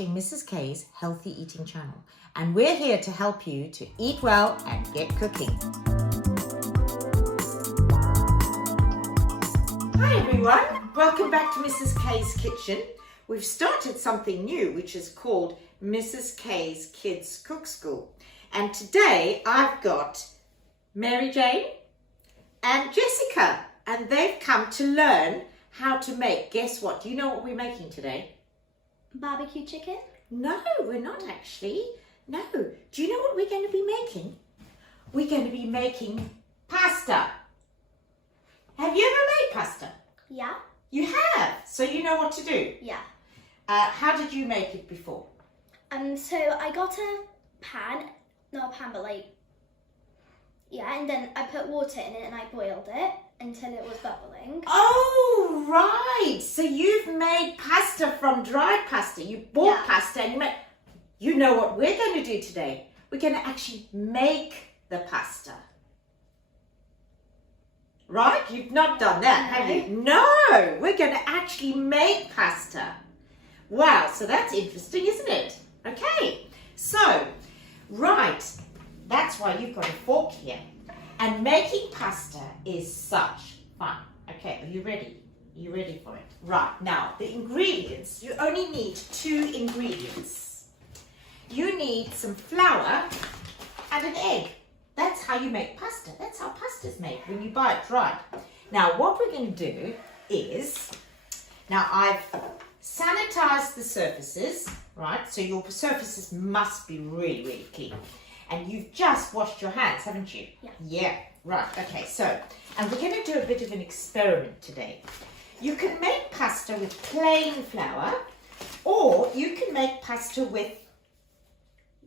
watching Mrs. K's Healthy Eating channel, and we're here to help you to eat well and get cooking. Hi everyone, welcome back to Mrs. K's Kitchen. We've started something new which is called Mrs. K's Kids Cook School. And today I've got Mary Jane and Jessica, and they've come to learn how to make, guess what? Do you know what we're making today? Barbecue chicken? No, we're not actually. No. Do you know what we're going to be making? We're going to be making pasta. Have you ever made pasta? Yeah. You have? So you know what to do? Yeah. How did you make it before? So I got a pan, not a pan, but and then I put water in it and I boiled it until it was bubbling. Oh, right. So you've made pasta from dried pasta. You bought pasta and you know what we're going to do today? We're going to actually make the pasta. Right? You've not done that, have you? No, we're going to actually make pasta. Wow, so that's interesting, isn't it? Okay, so, right, that's why you've got a fork here. And making pasta is such fun. Okay, are you ready? Are you ready for it? Right, now, the ingredients, you only need 2 ingredients. You need some flour and an egg. That's how you make pasta. That's how pasta's made when you buy it dried. Now, what we're going to do is, now I've sanitized the surfaces, right? So your surfaces must be really, really clean. And you've just washed your hands, haven't you? Yeah. Yeah, right, okay, so, and we're going to do a bit of an experiment today. You can make pasta with plain flour, or you can make pasta with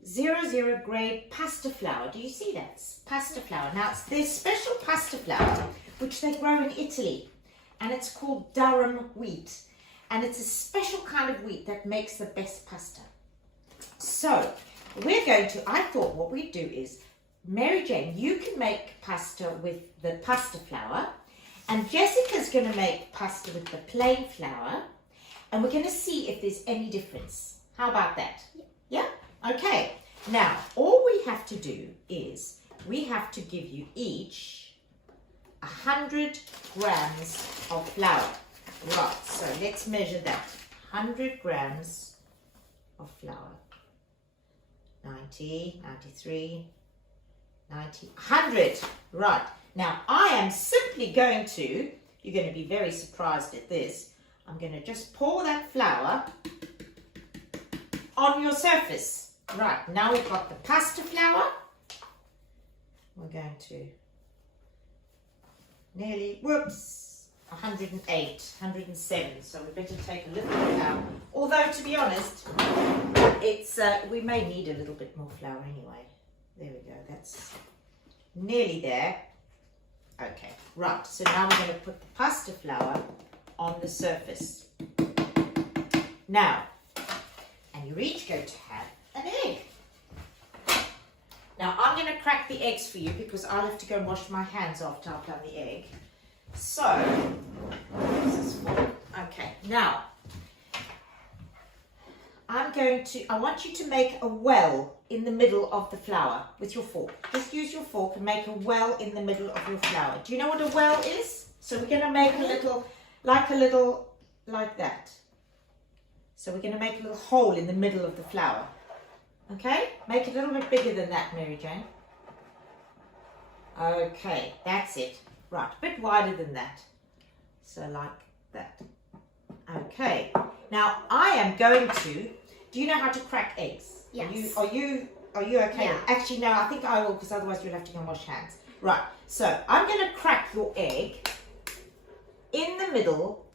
00 grade pasta flour. Do you see that? It's pasta flour. Now, there's special pasta flour, which they grow in Italy, and it's called Durham wheat. And it's a special kind of wheat that makes the best pasta. So, we're going to, I thought what we'd do is, Mary Jane, you can make pasta with the pasta flour, and Jessica's going to make pasta with the plain flour, and we're going to see if there's any difference. How about that? Yeah? Okay. Now, all we have to do is, we have to give you each 100 grams of flour. Right, so let's measure that. 100 grams of flour. 90, 93, 90, 100. Right, now I am simply going to, you're going to be very surprised at this, I'm going to just pour that flour on your surface. Right, now we've got the pasta flour. We're going to nearly, 108, 107, so we better take a little bit out. Although, to be honest, it's we may need a little bit more flour anyway. There we go, that's nearly there. Okay, right, so now we're going to put the pasta flour on the surface. Now, and you're each going to have an egg. Now, I'm going to crack the eggs for you because I'll have to go and wash my hands after I've done the egg. So, this is for, okay, now, I want you to make a well in the middle of the flour with your fork. Just use your fork and make a well in the middle of your flour. Do you know what a well is? So we're going to make a little, like that. So we're going to make a little hole in the middle of the flour. Okay? Make it a little bit bigger than that, Mary Jane. Okay, that's it. Right, a bit wider than that. So like that. Okay. Now I am going to, do you know how to crack eggs? Yes. Are you okay? Yeah. Actually, no, I think I will, because otherwise you'll have to go and wash hands. Right, so I'm going to crack your egg in the middle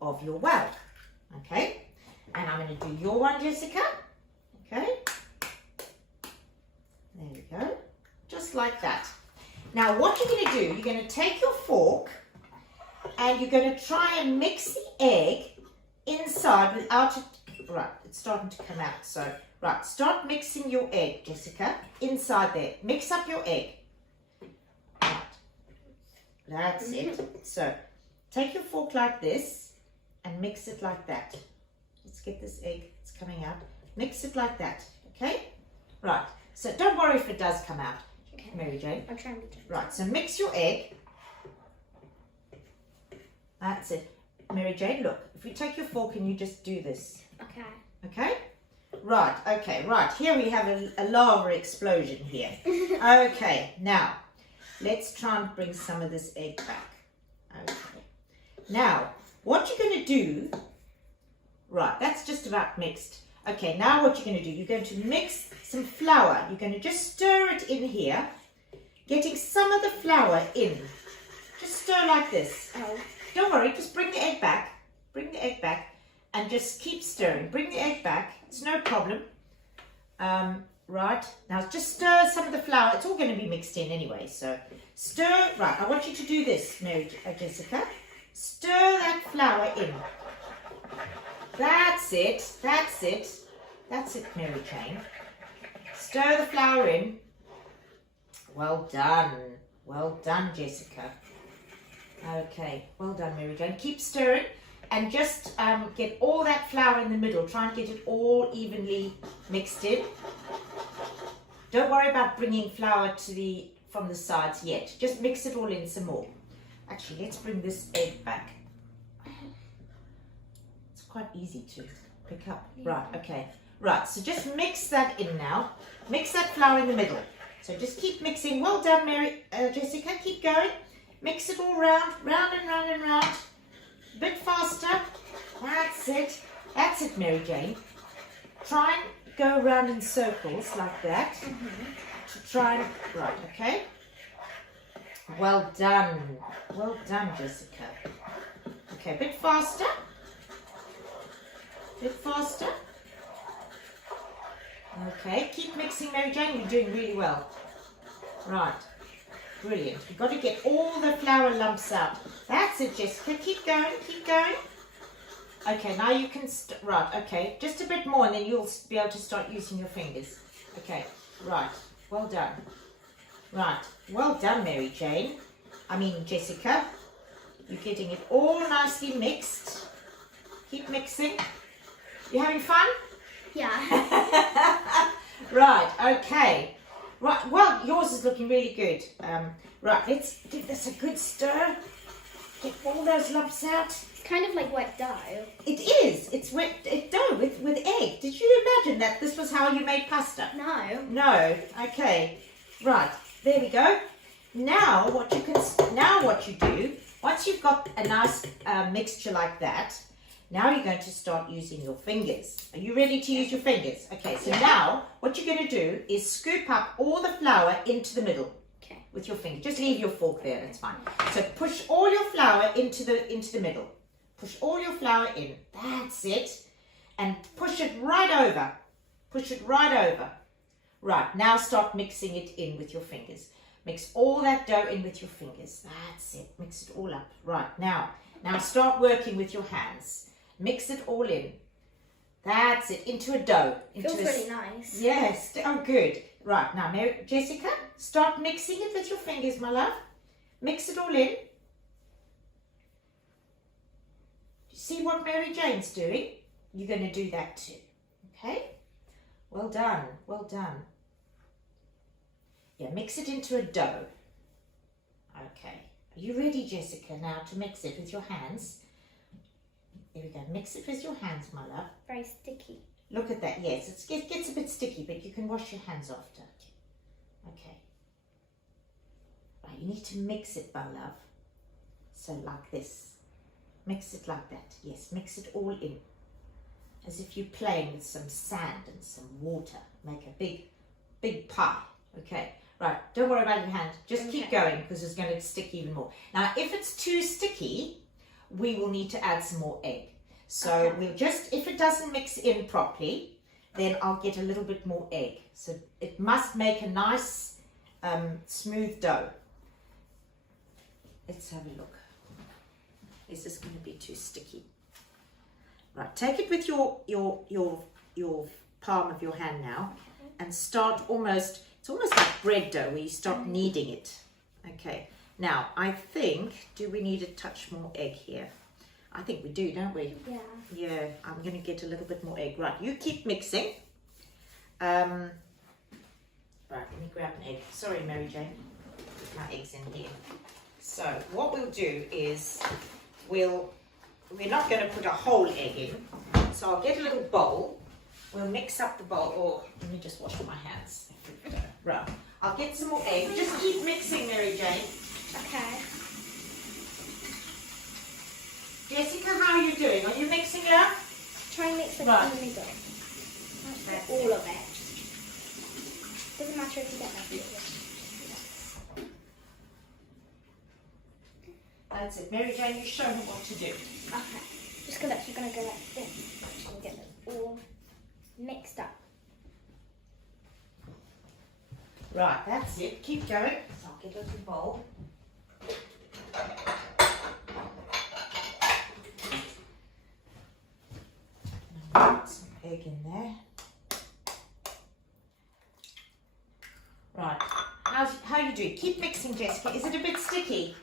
of your well. Okay? And I'm going to do your one, Jessica. Okay? There we go. Just like that. Now, what you're going to do, you're going to take your fork and you're going to try and mix the egg inside without it. Right, it's starting to come out. So, right, start mixing your egg, Jessica, inside there. Mix up your egg. Right, that's it. So, take your fork like this and mix it like that. Let's get this egg. It's coming out. Mix it like that. Okay? Right. So don't worry if it does come out, Okay. Mary Jane. I'll try and be gentle. Right. So mix your egg. That's it. Mary Jane, look. If you take your fork and you just do this. Okay. Okay? Right. Okay. Right. Here we have a lava explosion here. Okay. Now, let's try and bring some of this egg back. Okay. Now, what you're going to do, right, that's just about mixed. Okay, now what you're going to do, you're going to mix some flour. You're going to just stir it in here, getting some of the flour in. Just stir like this. Oh. Don't worry, just bring the egg back. Bring the egg back and just keep stirring. Bring the egg back. It's no problem. Right, now just stir some of the flour. It's all going to be mixed in anyway, so stir. Right, I want you to do this, Jessica. Stir that flour in. That's it. That's it. That's it, Mary Jane. Stir the flour in. Well done. Well done, Jessica. Okay, well done, Mary Jane. Keep stirring and just get all that flour in the middle. Try and get it all evenly mixed in. Don't worry about bringing flour from the sides yet. Just mix it all in some more. Actually, let's bring this egg back. It's quite easy to pick up. Right, okay. Right, so just mix that in now. Mix that flour in the middle. So just keep mixing. Well done, Jessica. Keep going. Mix it all round and round and round. A bit faster. That's it. That's it, Mary Jane. Try and go around in circles like that. To try and, right, okay. Well done. Well done, Jessica. Okay, a bit faster. A bit faster. Okay, keep mixing, Mary Jane. You're doing really well. Right. Brilliant. We've got to get all the flour lumps out. That's it, Jessica. Keep going, keep going. Okay, now you can, right, okay. Just a bit more and then you'll be able to start using your fingers. Okay, right. Well done. Right. Well done, Mary Jane. Jessica. You're getting it all nicely mixed. Keep mixing. You having fun? Yeah. Right, okay. Right, well, yours is looking really good. Right, let's give this a good stir. Get all those lumps out. It's kind of like wet dough. It is. It's wet dough with egg. Did you imagine that this was how you made pasta? No. No. Okay. Right, there we go. Now what you do, once you've got a nice mixture like that, now you're going to start using your fingers. Are you ready to use your fingers? Okay, so now what you're going to do is scoop up all the flour into the middle. Okay. With your finger. Just leave your fork there, that's fine. So push all your flour into the middle. Push all your flour in. That's it. And push it right over. Push it right over. Right, now start mixing it in with your fingers. Mix all that dough in with your fingers. That's it. Mix it all up. Right, now start working with your hands. Mix it all in. That's it. Into a dough. Feels really nice. Yes. Oh, good. Right, now, Jessica, start mixing it with your fingers, my love. Mix it all in. See what Mary Jane's doing? You're going to do that too. Okay? Well done. Well done. Yeah, mix it into a dough. Okay. Are you ready, Jessica, now to mix it with your hands? There we go. Mix it with your hands, my love. Very sticky. Look at that. Yes, it gets a bit sticky, but you can wash your hands after. Okay. Right, you need to mix it, my love. So like this. Mix it like that. Yes, mix it all in. As if you're playing with some sand and some water. Make a big pie. Okay. Right, don't worry about your hand. Just keep going because it's going to stick even more. Now, if it's too sticky, we will need to add some more egg. So we'll just, if it doesn't mix in properly, then I'll get a little bit more egg. So it must make a nice smooth dough. Let's have a look. Is this going to be too sticky? Right, take it with your palm of your hand now and start almost, it's almost like bread dough where you start kneading it. Okay, now I think, do we need a touch more egg here? I think we do, don't we? Yeah. Yeah, I'm going to get a little bit more egg. Right, you keep mixing. Right, let me grab an egg. Sorry, Mary Jane. Put my eggs in here. So what we'll do is we're not going to put a whole egg in. So I'll get a little bowl. We'll mix up the bowl. Or let me just wash my hands. Right, I'll get some more egg. Just keep mixing, Mary Jane. Okay. Jessica, how are you doing? Are you mixing it up? Try and mix it Right. in the middle. That's All of it. Doesn't matter if you get that. That's it. Mary Jane, you show her what to do. Okay. Just gonna go like this. And get it all mixed up. Right, that's it. Keep going. So I'll get a little bowl. Put some egg in there. Right. How you doing? Keep mixing, Jessica. Is it a bit sticky?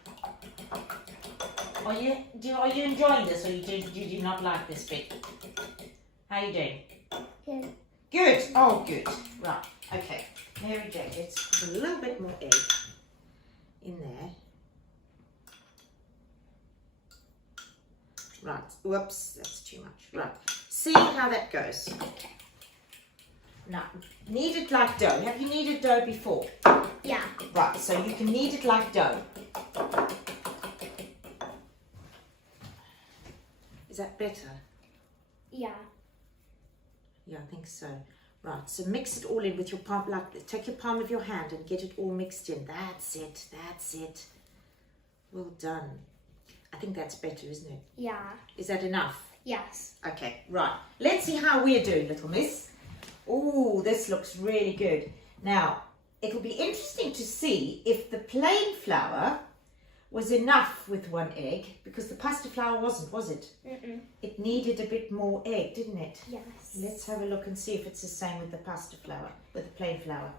Are you enjoying this, or do you not like this bit? How you doing? Good. Good. Oh, good. Right. Okay. Mary Jane, let's put a little bit more egg in there. Right. Whoops, that's too much. Right. See how that goes. Okay. Now, knead it like dough. Have you kneaded dough before? Yeah. Right. So you can knead it like dough. Is that better? Yeah. Yeah, I think so. Right, so mix it all in with your palm, like take your palm of your hand and get it all mixed in. That's it, that's it. Well done. I think that's better, isn't it? Yeah. Is that enough? Yes. Okay, right. Let's see how we're doing, little miss. Oh, this looks really good. Now, it'll be interesting to see if the plain flour was enough with one egg, because the pasta flour wasn't, was it? Mm-mm. It needed a bit more egg, didn't it? Yes. Let's have a look and see if it's the same with the pasta flour, with the plain flour.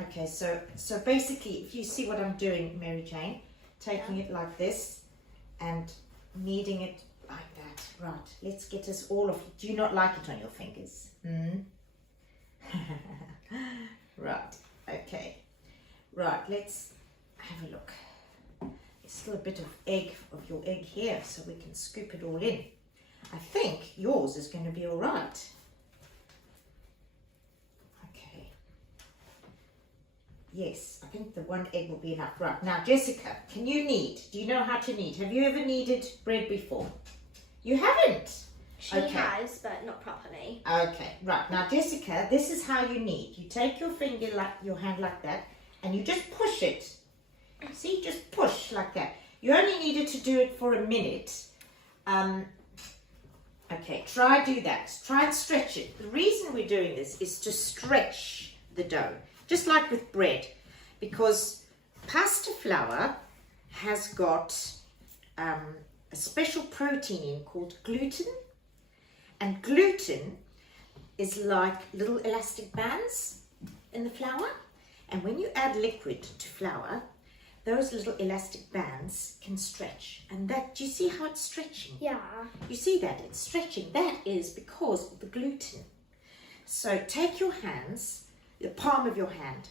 Okay, so basically, if you see what I'm doing, Mary Jane, taking it like this and kneading it like that. Right, let's get us all of it. Do you not like it on your fingers? Right, okay. Right, let's have a look. There's still a bit of your egg here, so we can scoop it all in. I think yours is going to be all right. Okay. Yes, I think the one egg will be enough. Right, now Jessica, can you knead? Do you know how to knead? Have you ever kneaded bread before? You haven't? She Okay. has, but not properly. Okay, right. Now Jessica, this is how you knead. You take your finger, like your hand like that, and you just push it. See, just push like that. You only needed to do it for a minute. Okay, try do that. Try and stretch it. The reason we're doing this is to stretch the dough, just like with bread, because pasta flour has got a special protein in called gluten, and gluten is like little elastic bands in the flour, and when you add liquid to flour, those little elastic bands can stretch. And that, do you see how it's stretching? Yeah. You see that? It's stretching. That is because of the gluten. So take your hands, the palm of your hand,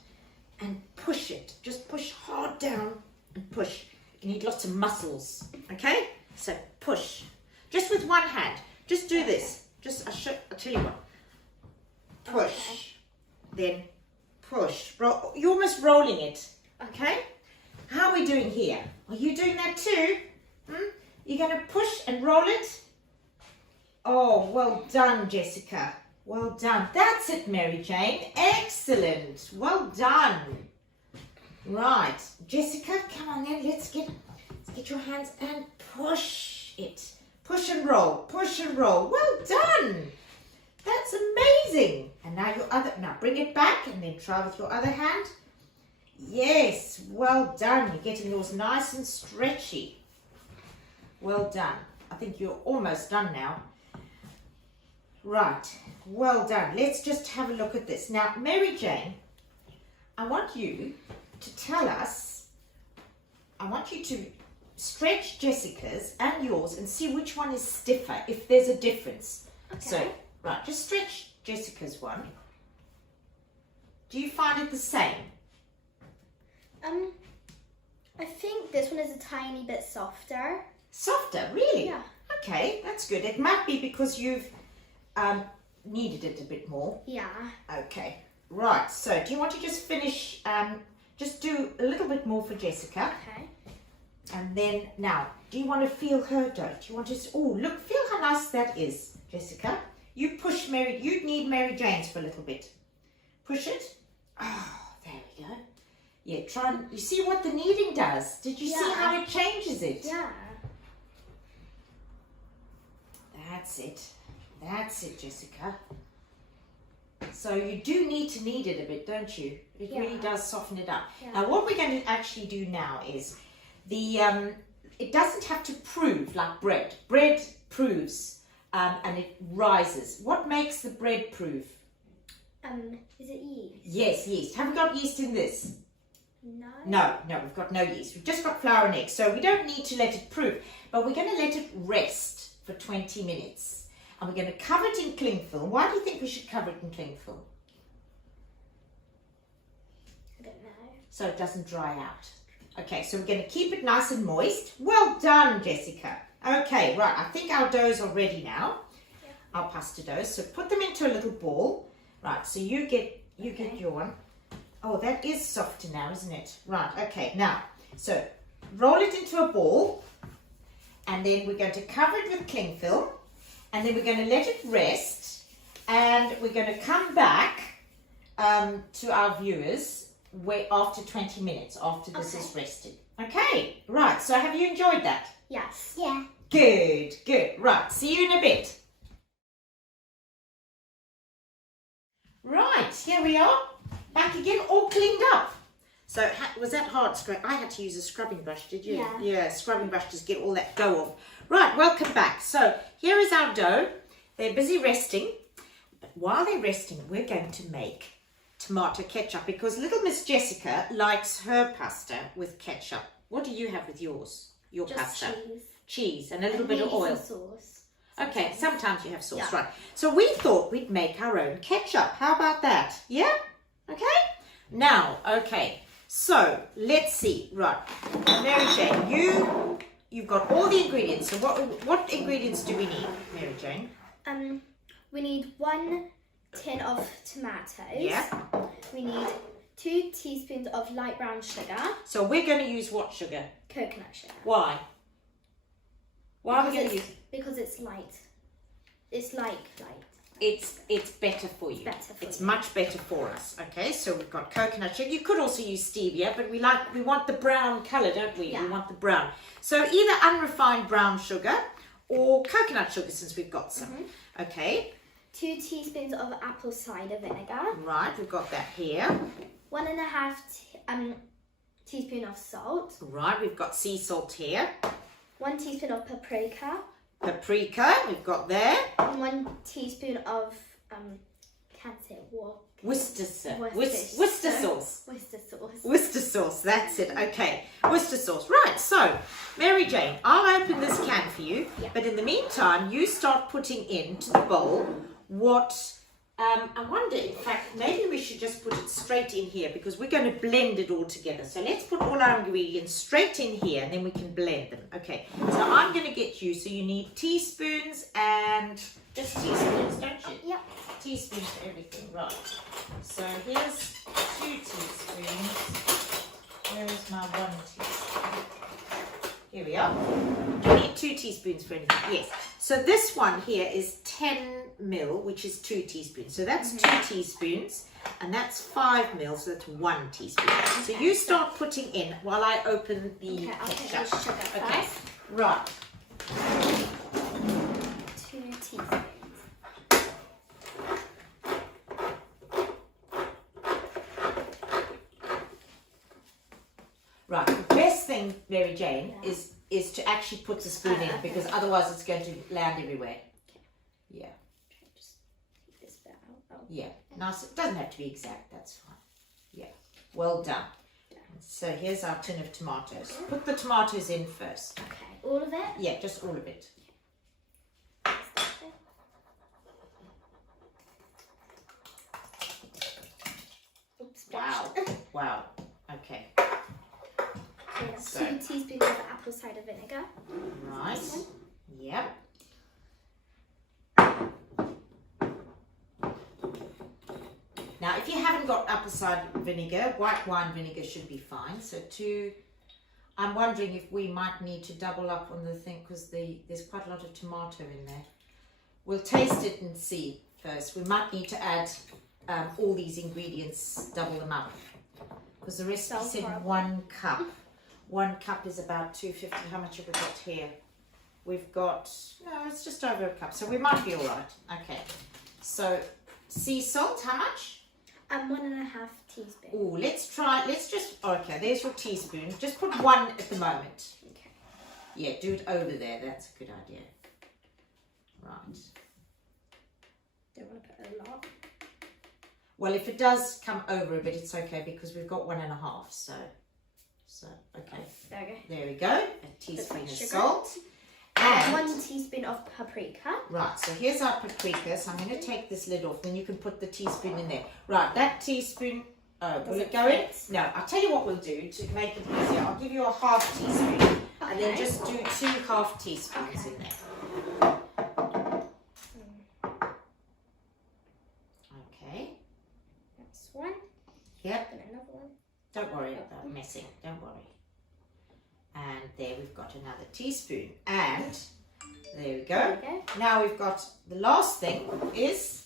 and push it. Just push hard down and push. You need lots of muscles, okay? So push. Just with one hand. Just do this. Just, I'll tell you what. Push. Okay. Then push. You're almost rolling it, okay? How are we doing here? Are you doing that too? You're going to push and roll it? Oh, well done, Jessica. Well done. That's it, Mary Jane. Excellent. Well done. Right. Jessica, come on then. Let's get your hands and push it. Push and roll. Push and roll. Well done. That's amazing. And now now bring it back and then try with your other hand. Yes, well done. You're getting yours nice and stretchy. Well done. I think you're almost done now. Right, well done. Let's just have a look at this. Now, Mary Jane, I want you to tell us, I want you to stretch Jessica's and yours and see which one is stiffer, if there's a difference. Okay. So, right, just stretch Jessica's one. Do you find it the same? I think this one is a tiny bit softer. Softer, really? Yeah. Okay, that's good. It might be because you've kneaded it a bit more. Yeah. Okay, right. So, do you want to just finish, just do a little bit more for Jessica? Okay. And then, now, do you want to feel her dough? Do you want to, oh, look, feel how nice that is, Jessica. You push Mary, you knead Mary Jane's for a little bit. Push it. Oh, there we go. Yeah, try and, you see what the kneading does? Did you see how it changes it? Yeah. That's it. That's it, Jessica. So you do need to knead it a bit, don't you? It really does soften it up. Yeah. Now, what we're going to actually do now is it doesn't have to prove like bread. Bread proves and it rises. What makes the bread prove? Is it yeast? Yes, yeast. Have we got yeast in this? No. No, we've got no yeast. We've just got flour and eggs. So we don't need to let it proof, but we're going to let it rest for 20 minutes. And we're going to cover it in cling film. Why do you think we should cover it in cling film? I don't know. So it doesn't dry out. Okay, so we're going to keep it nice and moist. Well done, Jessica. Okay, right, I think our doughs are ready now. Yeah. Our pasta doughs. So put them into a little ball. Right, so you get your one. Oh, that is softer now, isn't it? Right, okay, now, so roll it into a ball, and then we're going to cover it with cling film, and then we're going to let it rest, and we're going to come back to our viewers after 20 minutes, after this is rested. Okay, right, so have you enjoyed that? Yes. Yeah. Good, good. Right, see you in a bit. Right, here we are. Back again, all cleaned up. So was that hard scrub? I had to use a scrubbing brush, did you? Yeah. Yeah, scrubbing brush to get all that dough off. Right, welcome back. So here is our dough. They're busy resting. But while they're resting, we're going to make tomato ketchup because little Miss Jessica likes her pasta with ketchup. What do you have with yours? Your Just pasta? cheese. Cheese and a little bit of Maybe oil. some sauce. Okay, sometimes you have sauce, Yeah. right. So we thought we'd make our own ketchup. How about that? Yeah? Okay? Now, okay. So, let's see. Right. Mary Jane, you've got all the ingredients. So what ingredients do we need, Mary Jane? We need 1 tin of tomatoes. Yeah. We need 2 teaspoons of light brown sugar. So we're going to use what sugar? Coconut sugar. Why? Why are we going to use? Because it's light. It's light. It's better for you. It's much better for us. Okay, so we've got coconut sugar. You could also use stevia, but we want the brown colour, don't we? Yeah. We want the brown. So either unrefined brown sugar or coconut sugar, since we've got some. Okay. 2 teaspoons of apple cider vinegar. Right, we've got that here. 1.5 teaspoon of salt. Right, we've got sea salt here. 1 teaspoon of paprika. Paprika, we've got there. And 1 teaspoon of can't say what. Worcester sauce. Worcester sauce. Worcester sauce, that's it. Okay, Worcester sauce. Right, so, Mary Jane, I'll open this can for you. Yeah. But in the meantime, you start putting into the bowl what... I wonder, in fact, maybe we should just put it straight in here because we're going to blend it all together. So let's put all our ingredients straight in here and then we can blend them. Okay, so I'm going to get you, so you need teaspoons and just teaspoons, don't you? Yep. Teaspoons for everything, right. So here's 2 teaspoons. Where is my 1 teaspoon? Here we are. You need 2 teaspoons for anything, yes. So this one here is 10 ml, which is 2 teaspoons. So that's 2 teaspoons, and that's 5 ml, so that's 1 teaspoon. So you start putting in while I open the I'll put ketchup. the sugar Okay, first. right. 2 teaspoons. Right, the best thing, Mary Jane, is to actually put the spoon in because otherwise it's going to land everywhere. Yeah. Just take this bit out. Yeah, nice. It doesn't have to be exact, that's fine. Yeah, well done. So here's our tin of tomatoes. Put the tomatoes in first. Okay, all of it? Yeah, just all of it. Oops, Wow. Wow. Okay. Okay, that's So- 2 teaspoons of apple cider vinegar. Right. Yep. Now, if you haven't got apple cider vinegar, white wine vinegar should be fine. So I'm wondering if we might need to double up on the thing because there's quite a lot of tomato in there. We'll taste it and see first. We might need to add all these ingredients, double them up. Because the recipe Sounds said horrible. 1 cup. 1 cup is about 250. How much have we got here? We've got, no, it's just over a cup. So we might be all right. Okay. So sea salt, how much? 1.5 teaspoons. Oh, let's just, okay, there's your teaspoon. Just put 1 at the moment. Okay. Yeah, do it over there. That's a good idea. Right. Don't want to put a lot. Well, if it does come over a bit, it's okay because we've got 1.5. So okay. There we go. There we go. A teaspoon of sugar. salt. And 1 teaspoon of paprika. right, so here's our paprika. So I'm going to take this lid off, then you can put the teaspoon in there. Right, that teaspoon, will it go in? fit? No, I'll tell you what we'll do to make it easier. I'll give you a half teaspoon and then Okay. just do 2 half teaspoons Okay. in there. Okay, That's 1. yep, And another one. don't worry about messing, don't worry. And there we've got another teaspoon. And there we go. There we go. Now we've got the last thing is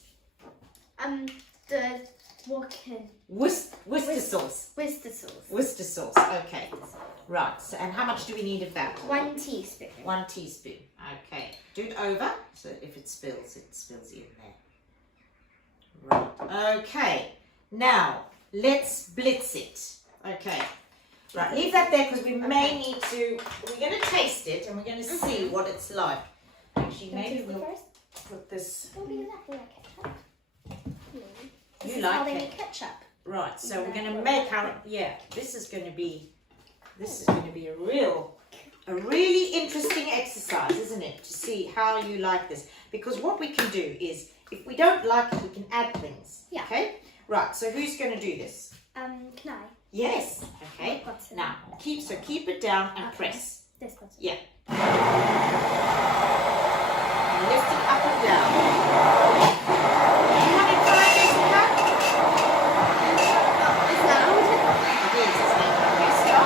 The walking Worcester sauce. Worcester sauce. Worcester sauce. Okay. Right. So, and how much do we need of that? 1 teaspoon. 1 teaspoon. Okay. Do it over. So if it spills in there. Right. Okay. Now let's blitz it. Okay. Right. Leave that there because we may need to. We're going to taste it and we're going to see what it's like. Actually, maybe we'll first. put this. Don't be exactly like ketchup. This You is like how they it? make ketchup. Right, so we're going to Exactly. make our, this is going to be a really interesting exercise, isn't it? To see how you like this. Because what we can do is, if we don't like it, we can add things. Yeah. Okay? Right, so who's going to do this? Can I? Yes. Okay. What button? Now, keep it down and Okay. press. This button. Yeah. And lift it up and down. You want to try this, Kat? Is that Yes, it's making a mess, yeah.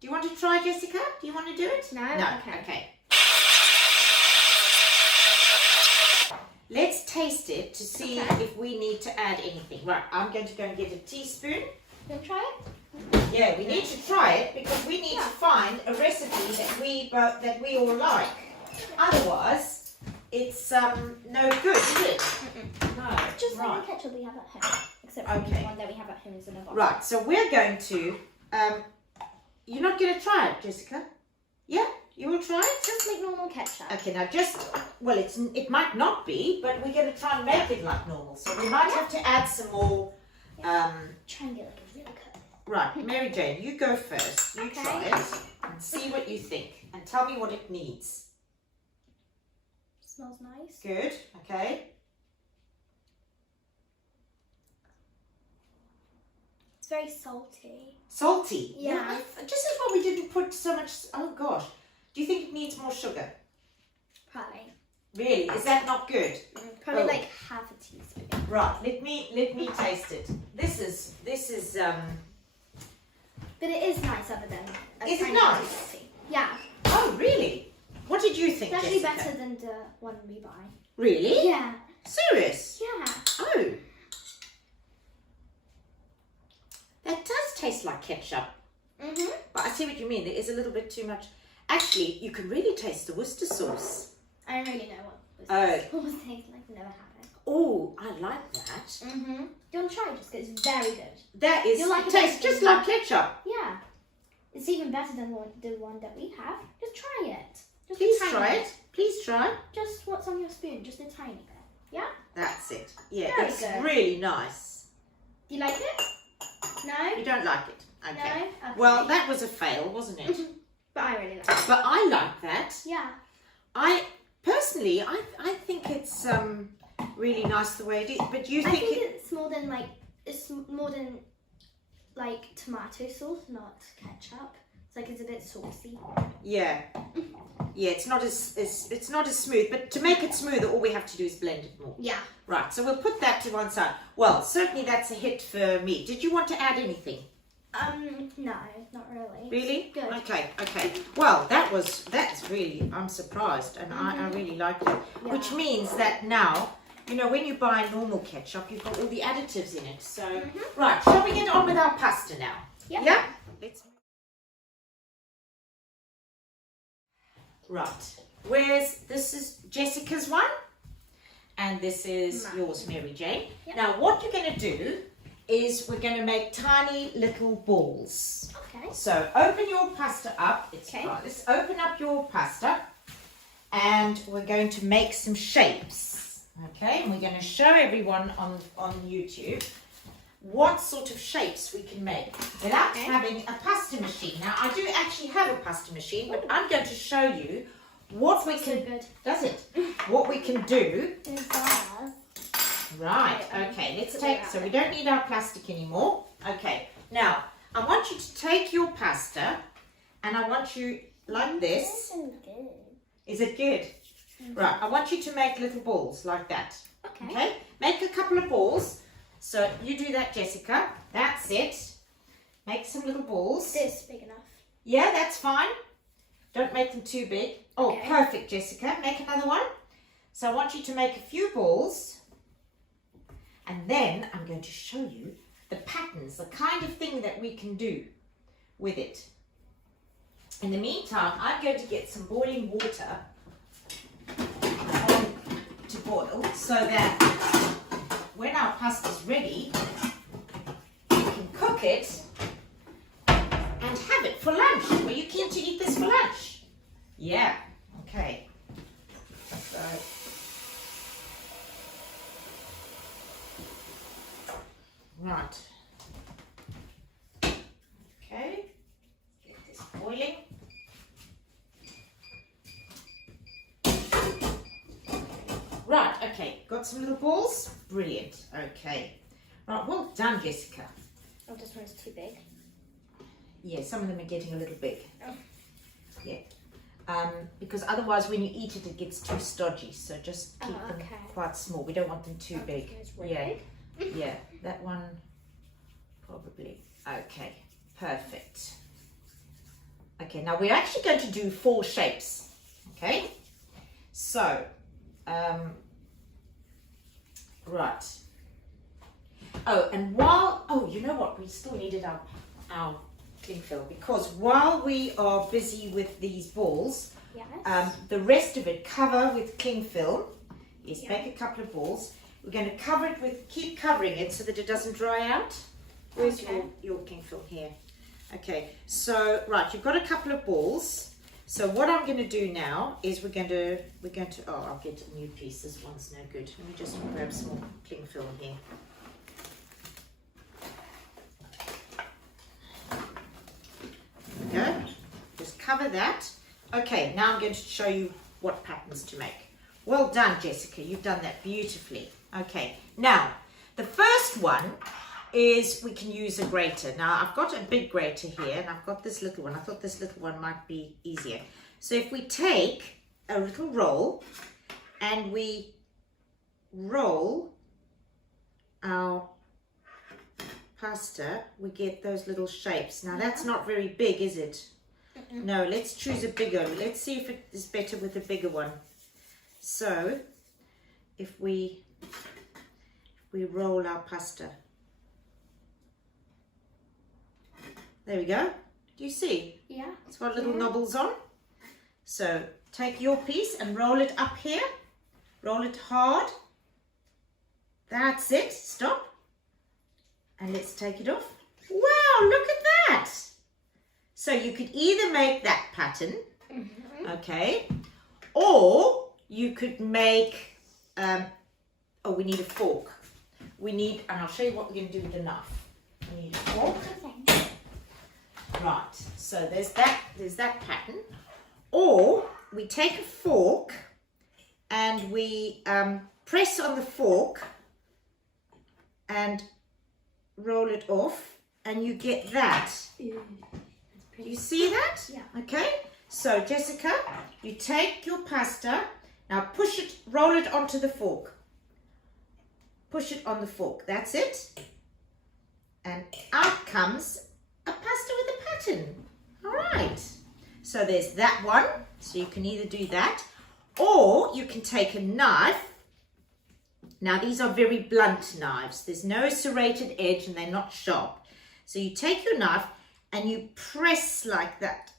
Do you want to try, Jessica? Do you want to do it? No? No. Okay. Okay. Let's taste it to see Okay. if we need to add anything. Right, I'm going to go and get a teaspoon. You want to try it? Yeah, we need to try it because we need to find a recipe that we all like. Otherwise, it's no good, is it? No. Just like right. the ketchup we have at home. Except for Okay. the one that we have at home is in a bottle. Right, so we're going to. You're not going to try it, Jessica? Yeah, you will try it. Just like normal ketchup. Okay, now it might not be, but we're going to try and make it like normal. So we might have to add some more. Try and get like a real cut. Right, Mary Jane, you go first. You Okay. try it and see what you think, and tell me what it needs. Smells nice. Good. Okay. It's very salty. Salty. Yeah. Just as well we didn't put so much. Oh gosh. Do you think it needs more sugar? Probably. Really? Is that not good? Probably Oh. like half a teaspoon. Right. Let me taste it. This is But it is nice other than a Is it tiny nice? bit salty. Yeah. Oh really? What did you think, It's actually Jessica? better than the one we buy. Really? Yeah. Serious? Yeah. Oh. That does taste like ketchup. Mhm. But I see what you mean. There is a little bit too much. Actually, you can really taste the Worcester sauce. I don't really know what Oh. was tastes like. Never had it. Oh, I like that. Mhm. Do you want to try it? Just 'cause it's very good. That is, You like it it tastes better just than like ketchup. Yeah. It's even better than the one that we have. Just try it. Just Please a tiny try bit. it. Please try. Just what's on your spoon. Just a tiny bit. Yeah. That's it. Yeah, Very it's good. really nice. Do you like it? No. You don't like it? Okay. No? Okay. Well, that was a fail, wasn't it? But I really like it. But I like that. Yeah. I personally, I think it's really nice the way it is. But you I think, think it's more than tomato sauce, not ketchup. It's a bit saucy. yeah, it's not as smooth. But to make it smoother, all we have to do is blend it more. Yeah. Right. So we'll put that to one side. Well, certainly that's a hit for me. Did you want to add anything? No, not really. Really? Good. Okay. Well, that's really, I'm surprised, and I really like it. Yeah. Which means that now, when you buy normal ketchup, you've got all the additives in it. So, right, shall we get on with our pasta now? Yep. Yeah? Right. This is Jessica's one, and this is Mine. yours, Mary Jane. Yep. Now, what you're going to do is we're going to make tiny little balls. Okay. So open your pasta up. Okay. Let's open up your pasta, and we're going to make some shapes. Okay, and we're going to show everyone on YouTube what sort of shapes we can make without having a pasta machine. Now, I do actually have a pasta machine, but I'm going to show you what we can. good. Does it? What we can do. It does. Right, okay, let's take, so we don't need our plastic anymore. Okay, now, I want you to take your pasta, and I want you, like this. Good. Is it good? Right, I want you to make little balls, like that. Okay, make a couple of balls. So, you do that, Jessica. That's it. Make some little balls. This big enough. Yeah, that's fine. Don't make them too big. Oh, Okay. perfect, Jessica. Make another one. So, I want you to make a few balls. And then I'm going to show you the patterns, the kind of thing that we can do with it. In the meantime, I'm going to get some boiling water to boil so that when our pasta's ready, we can cook it and have it for lunch. Were you keen to eat this for lunch? Yeah, okay. So, right. Okay. Get this boiling. Right, okay. Got some little balls? Brilliant. Okay. Right, well done, Jessica. Oh, this one's too big. Yeah, some of them are getting a little big. Oh. Yeah. Because otherwise when you eat it, it gets too stodgy. So just keep them quite small. We don't want them too big. It's really big. Yeah, that one probably. Okay, perfect. Okay, now we're actually going to do 4 shapes. Okay, so, right. Oh, and you know what? We still needed our cling film, because while we are busy with these balls, Yes. the rest of it cover with cling film. Yes, Yeah. make a couple of balls. We're going to cover it with, keep covering it so that it doesn't dry out. Where's your cling film here? Okay, so right, you've got a couple of balls. So what I'm going to do now is we're going to, oh, I'll get a new piece. This one's no good. Let me just grab some more cling film here. There we go. Just cover that. Okay, now I'm going to show you what patterns to make. Well done, Jessica. You've done that beautifully. Okay, now the first one is we can use a grater. Now I've got a big grater here and I've got this little one. I thought this little one might be easier. So if we take a little roll and we roll our pasta, we get those little shapes. Now that's not very big, is it? No, let's choose a bigger. Let's see if it is better with a bigger one. So if we roll our pasta. There we go. Do you see? Yeah. It's got little knobbles on. So take your piece and roll it up here. Roll it hard. That's it. Stop. And let's take it off. Wow, look at that. So you could either make that pattern, okay, or you could make, oh, we need a fork. We need, and I'll show you what we're going to do with the knife. We need a fork. Right, so there's that pattern. Or we take a fork and we press on the fork and roll it off, and you get that. Do you see that? Yeah. Okay, so Jessica, you take your pasta, now push it, roll it onto the fork. Push it on the fork, that's it. And out comes a pasta with a pattern. All right, so there's that one. So you can either do that, or you can take a knife. Now these are very blunt knives. There's no serrated edge and they're not sharp. So you take your knife and you press like that.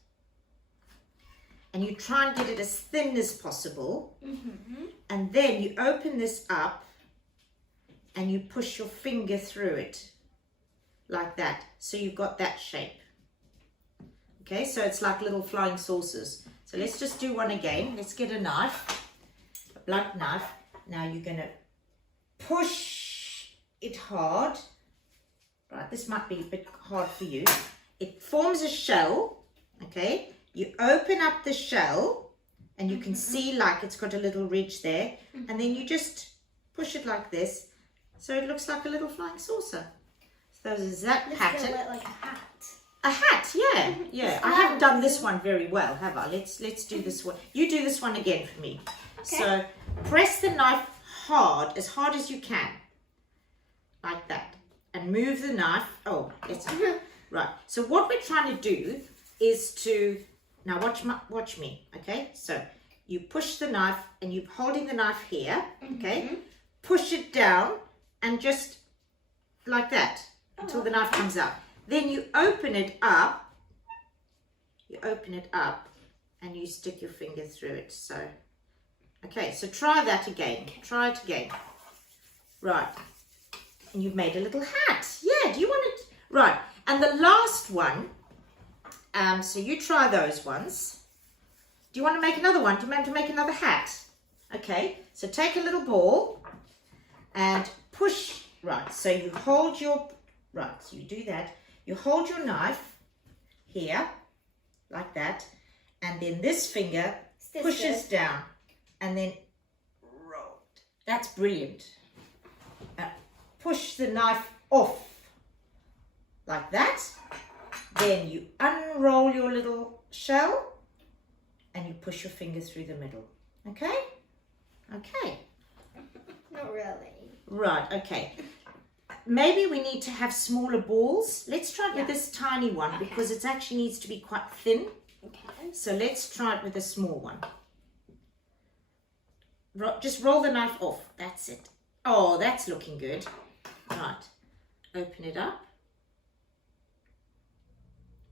And you try and get it as thin as possible. And then you open this up and you push your finger through it like that. So you've got that shape. Okay, so it's like little flying saucers. So let's just do one again. Let's get a knife, a blunt knife. Now you're going to push it hard. Right, this might be a bit hard for you. It forms a shell, okay? You open up the shell and you can see like it's got a little ridge there. And then you just push it like this. So it looks like a little flying saucer. So there's that pattern. This look like a hat. A hat, yeah, yeah. I haven't done this one very well, have I? Let's do this one. You do this one again for me. Okay. So press the knife hard as you can, like that, and move the knife. Oh, it's right. So what we're trying to do is to now watch me. Okay, so you push the knife and you're holding the knife here. Okay, push it down and just like that until the knife comes out. Then you open it up. You open it up and you stick your finger through it. So, okay, so try that again. Try it again. Right. And you've made a little hat. Yeah, do you want it? Right. And the last one, so you try those ones. Do you want to make another one? Do you want to make another hat? Okay, so take a little ball and push. Right, so you hold your, right, so you do that. You hold your knife here, like that, and then this finger pushes down, and then roll. That's brilliant. Push the knife off, like that. Then you unroll your little shell, and you push your finger through the middle. Okay? Okay. Not really. Right, okay. Maybe we need to have smaller balls. Let's try it with this tiny one because it actually needs to be quite thin. Okay. So let's try it with a small one. Just roll the knife off. That's it. Oh, that's looking good. Right. Open it up.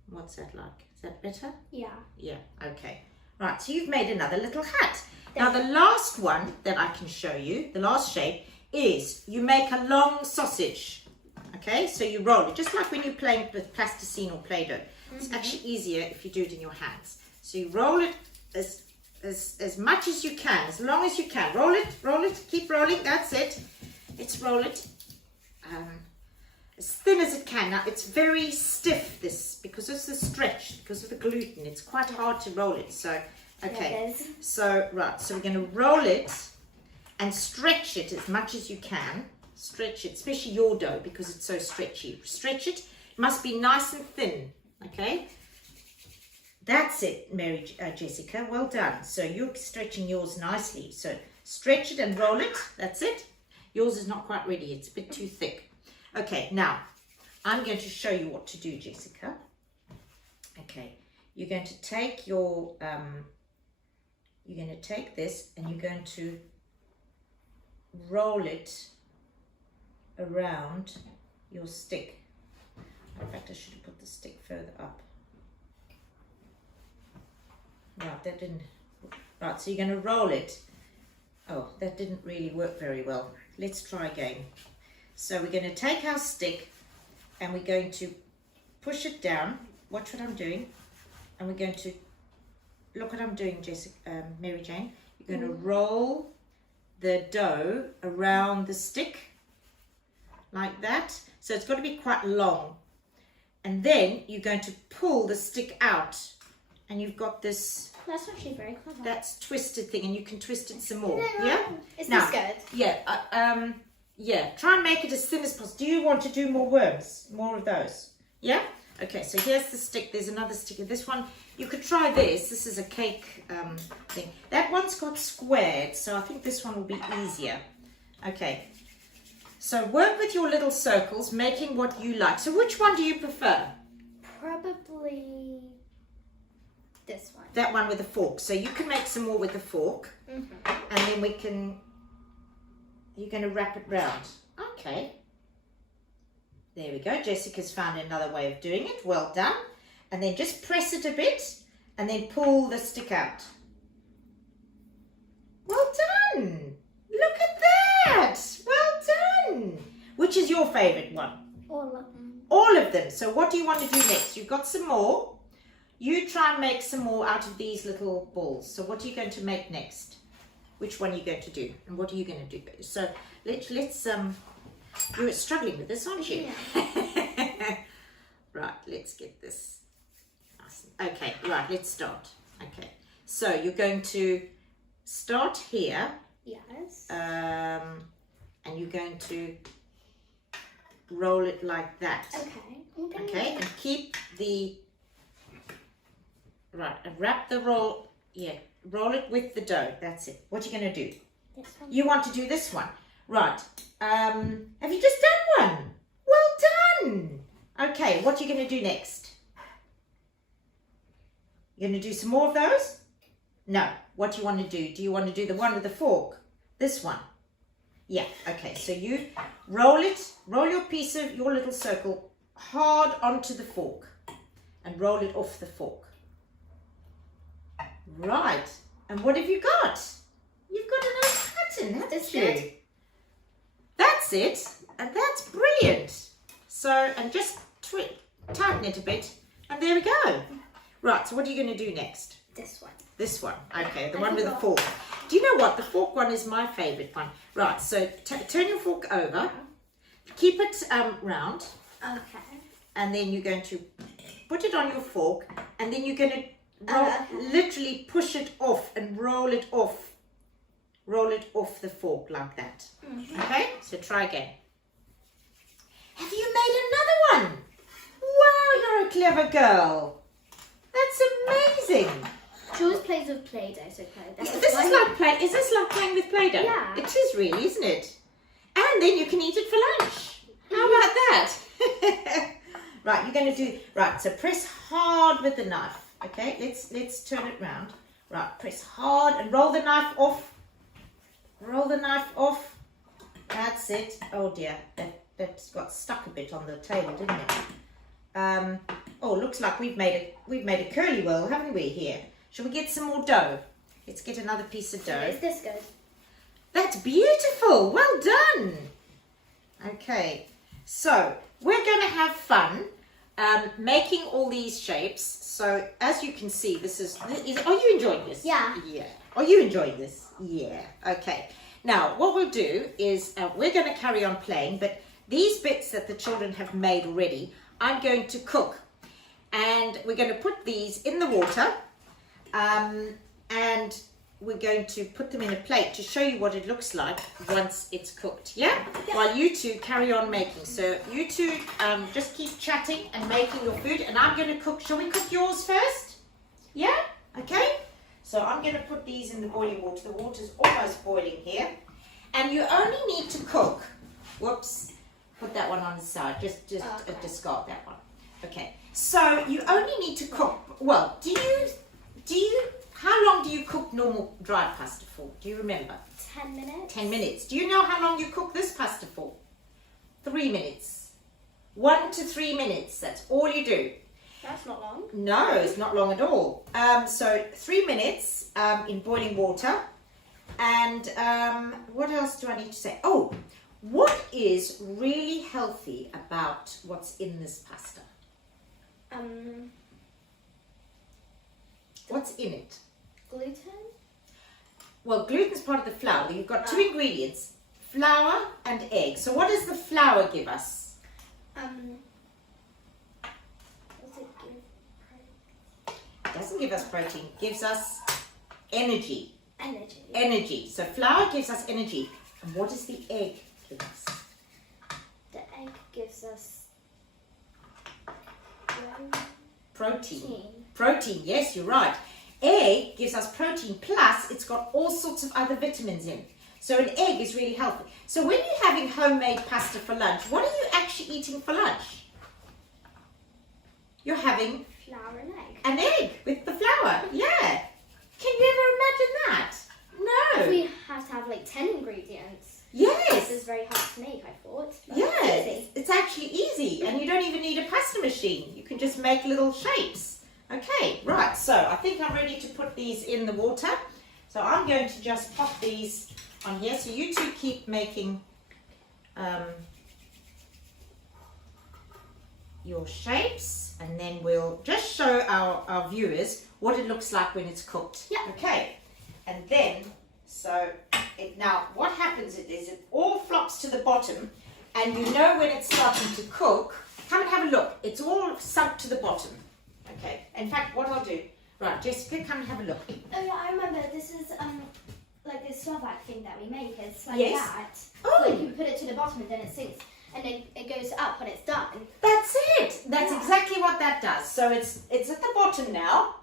What's that like? Is that better? Yeah. Yeah, okay. Right, so you've made another little hat. Now the last one that I can show you, the last shape, is you make a long sausage. Okay, so you roll it, just like when you're playing with plasticine or Play-Doh. It's actually easier if you do it in your hands. So you roll it as much as you can, as long as you can. Roll it, keep rolling, that's it. Let's roll it as thin as it can. Now it's very stiff, this, because it's the stretch, because of the gluten. It's quite hard to roll it, so, okay. It is. So, right, so we're going to roll it and stretch it as much as you can. Stretch it, especially your dough, because it's so stretchy. Stretch it. It must be nice and thin, okay? That's it, Jessica. Well done. So you're stretching yours nicely. So stretch it and roll it. That's it. Yours is not quite ready. It's a bit too thick. Okay, now I'm going to show you what to do, Jessica. Okay, you're going to take your, you're going to take this and you're going to roll it around your stick. In fact, I should have put the stick further up. Right, that didn't. Right, so you're going to roll it. Oh, that didn't really work very well. Let's try again. So we're going to take our stick and we're going to push it down. Watch what I'm doing. And we're going to, look what I'm doing, Mary Jane. You're going to roll the dough around the stick like that. So it's got to be quite long. and then you're going to pull the stick out, and you've got this. That's actually very clever. That's twisted thing, and you can twist it some more. No. Yeah. Is Now, this good? Yeah. Yeah. Try and make it as thin as possible. Do you want to do more worms? More of those? Yeah. Okay. So here's the stick. There's another stick. This one you could try this. This is a cake thing. That one's got squared, so I think this one will be easier. Okay. So work with your little circles, making what you like. So which one do you prefer? Probably this one. That one with the fork. So you can make some more with the fork. Mm-hmm. And then we can, you're going to wrap it round. Okay. There we go. Jessica's found another way of doing it. Well done. And then just press it a bit and then pull the stick out. Well done. Look at that. Well done. Which is your favourite one? All of them. All of them. So what do you want to do next? You've got some more. You try and make some more out of these little balls. So what are you going to make next? Which one are you going to do? And what are you going to do? So let's you're struggling with this, aren't you? Yeah. Right, let's get this. Okay, right, let's start. Okay, so you're going to start here. Yes. And you're going to roll it like that. Okay. Okay, and keep the, right, and wrap the roll, yeah, roll it with the dough. That's it. What are you going to do? This one. You want to do this one. Right. Have you just done one? Well done. Okay, what are you going to do next? You're going to do some more of those? No. What do you want to do? Do you want to do the one with the fork? This one? Yeah. Okay, so you roll your piece of your little circle hard onto the fork and roll it off the fork. Right. And what have you got? You've got a nice pattern, haven't you? Good. That's it. And that's brilliant. So, and just tighten it a bit. And there we go. Right, so what are you going to do next? This one. This one. Okay, the one with the fork. Do you know what? The fork one is my favourite one. Right, so turn your fork over. Keep it round. Okay. And then you're going to put it on your fork. And then you're going to Okay. literally push it off and roll it off. Roll it off the fork like that. Mm-hmm. Okay, so try again. Have you made another one? Wow, you're a clever girl. That's amazing. She always plays with Play-Doh, so Play-Doh. Is this like playing with Play-Doh? Yeah. It is really, isn't it? And then you can eat it for lunch. How about that? Right, you're going to do, right, so press hard with the knife. Okay, let's turn it round. Right, press hard and roll the knife off. Roll the knife off. That's it. Oh dear, that's got stuck a bit on the table, didn't it? Oh, looks like we've made a curly whirl, haven't we here? Shall we get some more dough? Let's get another piece of dough. Is this good? That's beautiful. Well done. Okay, so we're going to have fun making all these shapes. So as you can see, are you enjoying this? Yeah. Yeah. Are you enjoying this? Yeah. Okay. Now, what we'll do is we're going to carry on playing, but these bits that the children have made already, I'm going to cook. And we're going to put these in the water, and we're going to put them in a plate to show you what it looks like once it's cooked. Yeah? While you two carry on making. So you two just keep chatting and making your food, and I'm going to cook. Shall we cook yours first? Yeah? Okay. So I'm going to put these in the boiling water. The water's almost boiling here. And you only need to cook. Whoops. Put that one on the side. Just discard that one. Okay. So you only need to cook. Well, how long do you cook normal dry pasta for? Do you remember? 10 minutes. 10 minutes. Do you know how long you cook this pasta for? 3 minutes. 1 to 3 minutes. That's all you do. That's not long. No, it's not long at all. So 3 minutes in boiling water. And what else do I need to say? Oh, what is really healthy about what's in this pasta? What's in it? Gluten? Well, gluten's part of the flour. You've got two ingredients, flour and egg. So what does the flour give us? doesn't give us protein. It gives us energy. Energy. Energy. So flour gives us energy. And what does the egg give us? The egg gives us Protein. Protein, yes, you're right. Egg gives us protein, plus it's got all sorts of other vitamins in. So an egg is really healthy. So when you're having homemade pasta for lunch, what are you actually eating for lunch? You're having flour and egg. an egg with the flour. Yeah. Can you ever imagine that? No. We have to have like 10 ingredients. Yes. This is very hard to make, I thought. But Yeah, it's easy. it's actually easy, and you don't even need a pasta machine. You can just make little shapes. Okay, right, so I think I'm ready to put these in the water. So I'm going to just pop these on here. So you two keep making your shapes, and then we'll just show our viewers what it looks like when it's cooked. Yeah. Okay, and then, so now what happens is it all flops to the bottom, and you know when it's starting to cook. Come and have a look. It's all sunk to the bottom. Okay. In fact, what I'll do, right, Jessica, come and have a look. Oh yeah, I remember. This is like this Slovak thing that we make. It's like Yes. that. Oh. Like you put it to the bottom and then it sinks, and then it goes up when it's done. That's it. That's Yeah. exactly what that does. So it's at the bottom now,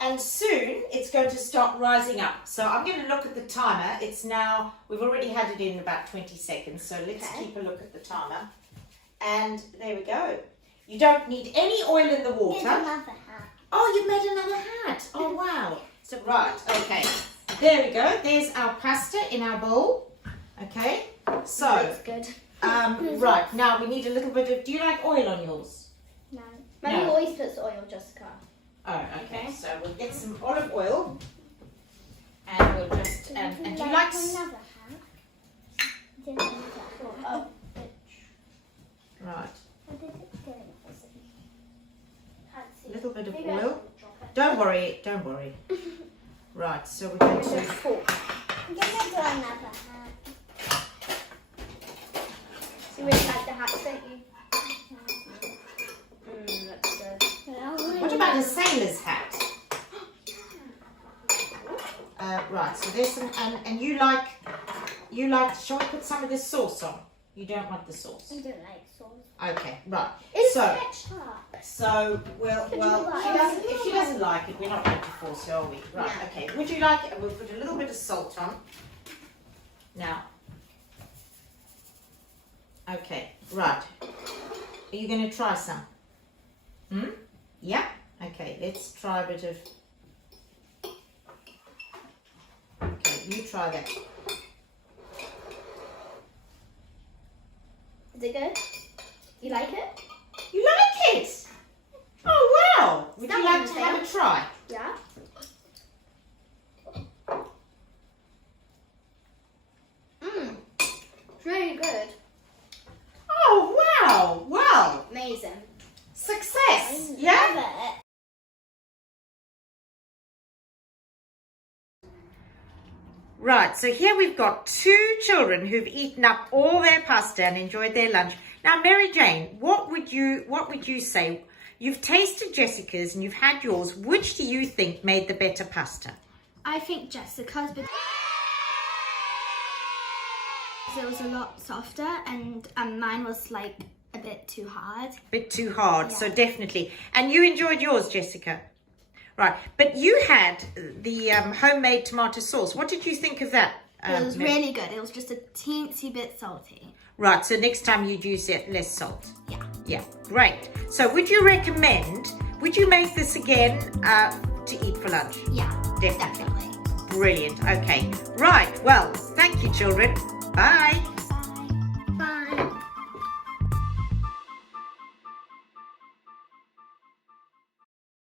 and soon it's going to start rising up. So I'm going to look at the timer. It's now, we've already had it in about 20 seconds. So let's Okay. keep a look at the timer. And there we go. You don't need any oil in the water. another hat. Oh, you've made another hat. Oh, wow. So, right, okay. There we go. There's our pasta in our bowl. Okay. So, Looks good. right. Now we need a little bit of, do you like oil on yours? No. Mummy No. always puts oil, Jessica. Oh, okay. Okay. So we'll get some olive oil. And we'll just, and do you like, another hat? Oh. right, Can't see. a little bit of Maybe I oil. should drop it. Don't worry, don't worry. Right, so we're going And then to, fork. I'm gonna do another hat. You really like the hats, don't you? Looks good. what about a sailor's hat? Right, so there's some, and you like, shall we put some of this sauce on? You don't want the sauce. I don't like sauce. Okay, right. It's So, ketchup. so well, if she doesn't like it, we're not going to force her, are we? Right, No. okay. Would you like it? We'll put a little bit of salt on. Now. Okay, right. Are you going to try some? Yeah? Okay, let's try a bit of... Okay, you try that. Is it good? You like it? You like it? Oh, wow! Would that you like on to the have a try? Yeah. It's really good. Oh, wow! Wow! Amazing. Success! Yeah? Love it. Right, so here we've got two children who've eaten up all their pasta and enjoyed their lunch. Now, Mary Jane, what would you say? You've tasted Jessica's and you've had yours. Which do you think made the better pasta? I think Jessica's because it was a lot softer and mine was like a bit too hard. Bit too hard, Yeah. so definitely. And you enjoyed yours, Jessica? Right, but you had the homemade tomato sauce. What did you think of that? It was Mary? really good. It was just a teensy bit salty. Right, so next time you'd use it less salt. Yeah. Yeah, great. So would you make this again to eat for lunch? Yeah, Definitely. definitely. Brilliant. Okay. Right. Well, thank you, children. Bye.